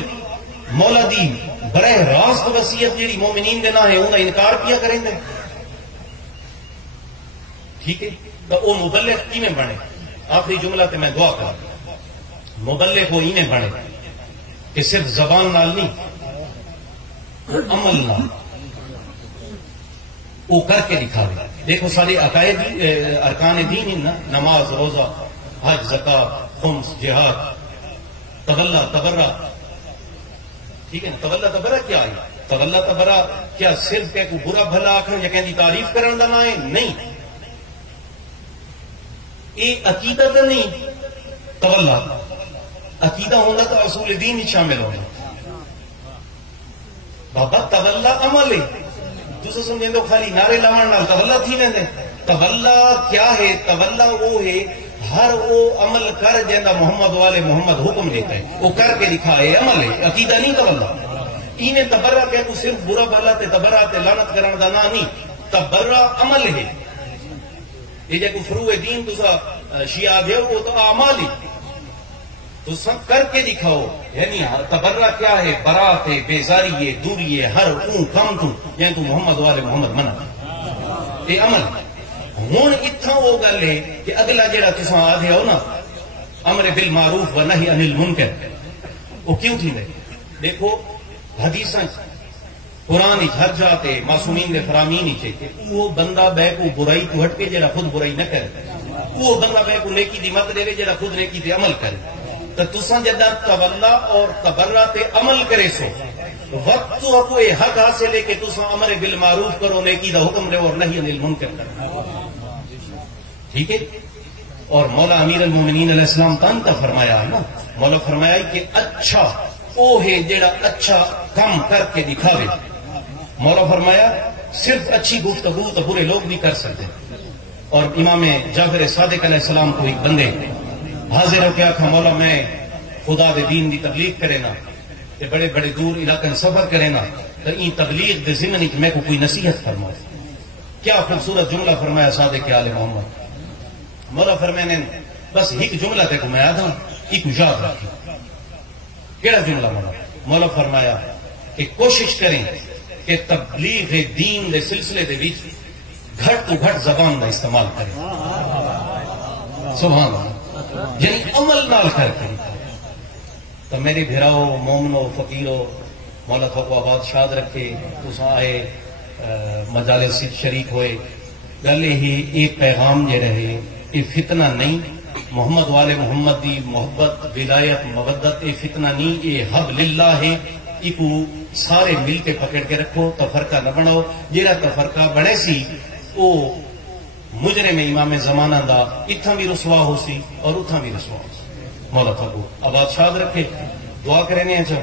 مولا دی براہ راست وصیت جیڑی مومنین دے نہ ہے انہاں انکار کیا کریں گے. ٹھیک ہے تو وہ مبلغ کیویں بنے؟ آخری جملہ تے میں دعا کر مبلغ وہ ایویں بنے کہ صرف زبان نال نہیں عمل نال وہ کر کے دکھاوے. دیکھو سارے عقائد ارکان دین ہیں نا، نماز، روزہ، حج، زکات، خمس، جہاد، تولہ، تبرہ. ٹھیک ہے نا؟ تولہ تبرہ کیا ہے؟ تولہ تبرہ کیا صرف کہ کو برا بھلا آخر یا کہیں تعریف کرن دا نہ ہے؟ نہیں، یہ عقیدہ تو نہیں. تولہ عقیدہ ہونا تو اصول دین ہی شامل ہونا. بابا تولہ عمل ہے. دوسرے سمجھیں تو خالی نعرے لاؤن نال تولہ تھی ویندے. تولہ کیا ہے؟ تولہ وہ ہے ہر وہ عمل کر جیندا محمد والے محمد حکم دیتا ہے وہ کر کے دکھائے. عمل ہے، عقیدہ نہیں تولہ. انہیں تبرہ کہ تو صرف برا بھلا تے تبرہ تے لعنت کرن دا نہ نہیں. تبرہ عمل ہے. یہ جے کو فروع دین تسا شیعہ دیو وہ تو اعمال ہی تو سب کر کے دکھاؤ. یعنی تبرہ کیا ہے؟ برات ہے، بیزاری ہے، دوری ہے، ہر اون کم تو یعنی تو محمد والے محمد منع یہ عمل. ہوں اتنا وہ گل ہے کہ اگلا جڑا تساں آدھے ہو نا امر بالمعروف و نہی عن المنکر وہ کیوں تھی؟ دیکھو حدیثاں قرآن ہر جاتے معصومین دے فرامین ہی کہ وہ بندہ بے کو برائی تو ہٹ کے جڑا خود برائی نہ کرے، وہ بندہ بے کو نیکی دی مت دے جڑا خود نیکی تے عمل کرے. تو تساں جدا تولہ اور تبرہ تے عمل کرے سو وقت تو کو یہ حق حاصل ہے کہ تساں امر بالمعروف کرو، نیکی دا حکم دے اور نہی عن المنکر کرو. ٹھیک ہے. اور مولا امیر المومنین علیہ السلام تان کا فرمایا ہے نا، مولا فرمایا کہ اچھا وہ ہے جڑا اچھا کام کر کے دکھاوے. مولا فرمایا صرف اچھی گفتگو تو برے لوگ نہیں کر سکتے. اور امام جعفر صادق علیہ السلام کو ایک بندے حاضر ہو کے آخا مولا میں خدا دے دین دی تبلیغ کرے نا تے بڑے بڑے دور علاقے سفر کرے نا تو این تبلیغ دے ضمن میں کو کوئی نصیحت فرمائے. کیا خوبصورت جملہ فرمایا صادق آل محمد. مولا فرمانے بس ایک جملہ تے کو میں آدھا ایک یاد رکھی. کیڑا جملہ مولا؟ مولا فرمایا کہ کوشش کریں کہ تبلیغ دین دے سلسلے دے وچ گھٹ تو گھٹ زبان دا استعمال کریں. سبحان اللہ. یعنی عمل نال کر کے. تو میرے بھراؤ مومنو فقیرو مولا تو آباد شاد رکھے. تساں آئے مجالس شریک ہوئے. گل ہی ایک پیغام جے رہے یہ فتنہ نہیں. محمد والے محمد دی محبت ولایت مودت یہ فتنہ نہیں، یہ حبل اللہ ہے. ایکو سارے مل کے پکڑ کے رکھو، تفرقہ نہ بناؤ. جہاں تفرقہ بنے سی وہ مجرم امام زمانہ دا اتھا بھی رسوا ہو سی اور اتھا بھی رسوا ہو سی. مولا تھکو آباد شاد رکھے. دعا کرنے اچھا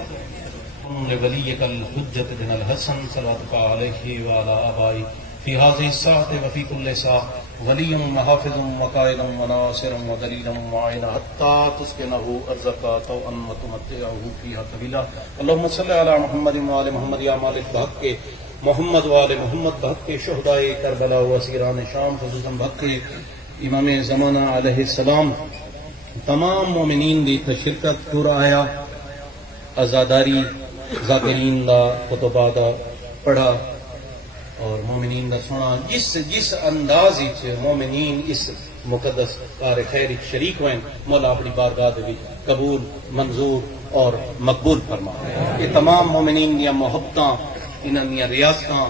ولی کل حجت بن الحسن صلواتک علیہ وعلی آبائی فی هذه الساعة وفی كل ساعة ولی محافظ وقائد وناصر ودلیل معین حتی تسکنہ ارزقا طوعا وتمتعہ فیہا طویلا. اللہم صلی علی محمد وعلی محمد یا مالک بحق کے محمد وعلی محمد بحق کے شہدائے کربلا و اسیران شام خصوصاً بحق کے امام زمانہ علیہ السلام تمام مومنین دی تشرکت پورا آیا ازاداری ذاکرین دا خطبہ دا پڑھا اور مومنین دا سنا. جس انداز مومنین اس مقدس کار خیر شریک ہوئے مولا اپنی بارگاہ دے قبول منظور اور مقبول فرما. یہ تمام مومنین دیا محبتاں، انہاں دیا ریاستاں،